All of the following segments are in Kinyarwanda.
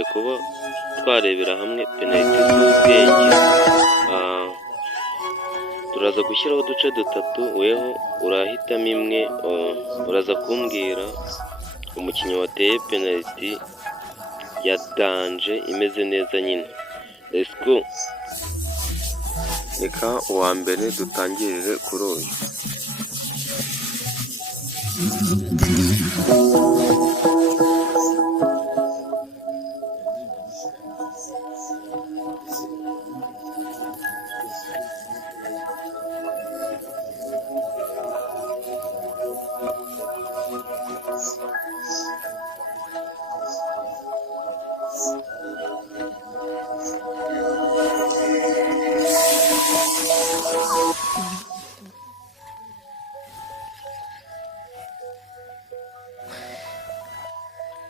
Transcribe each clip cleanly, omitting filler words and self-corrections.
tuje kuba twarebera hamwe penaliti z'ubwenge. Turaza gushyiraho uduce dutatu, weho urahitamo imwe, uraza kumbwira umukinnyi wateye penaliti ya danje imeze neza nyine. Let's go. Reka uwa mbere dutangirire kuri uyu.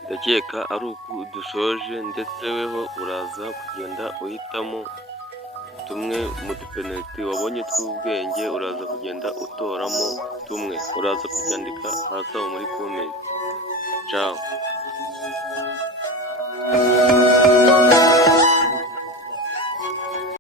Ndakeka ari uku dusoje, ndetse weho uraza kugenda uhitamo tumwe mu dupenaliti wabonye tw'ubwenge, uraza kugenda utoramo tumwe, uraza kubyandika hasi aho muri comment. Ciao.